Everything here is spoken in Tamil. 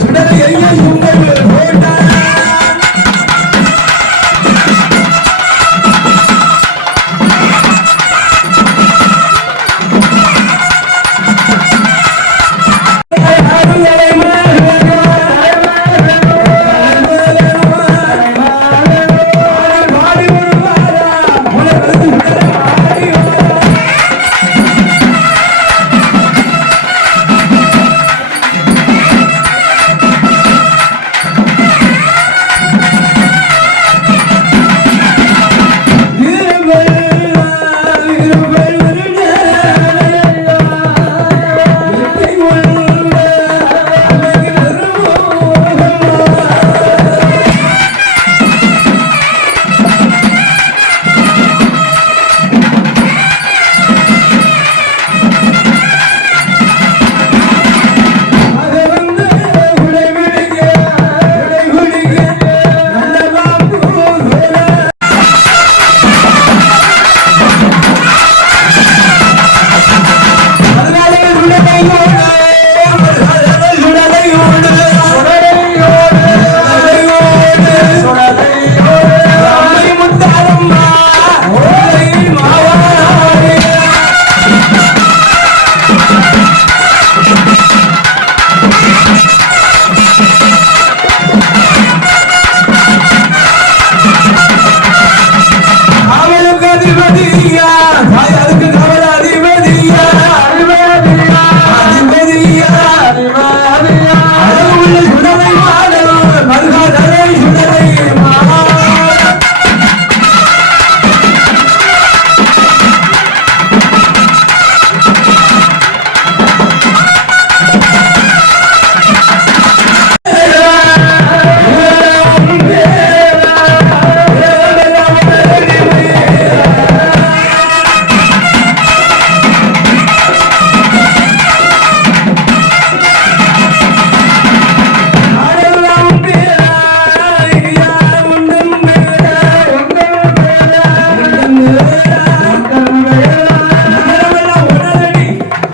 சுடலை எரியும் உங்கள்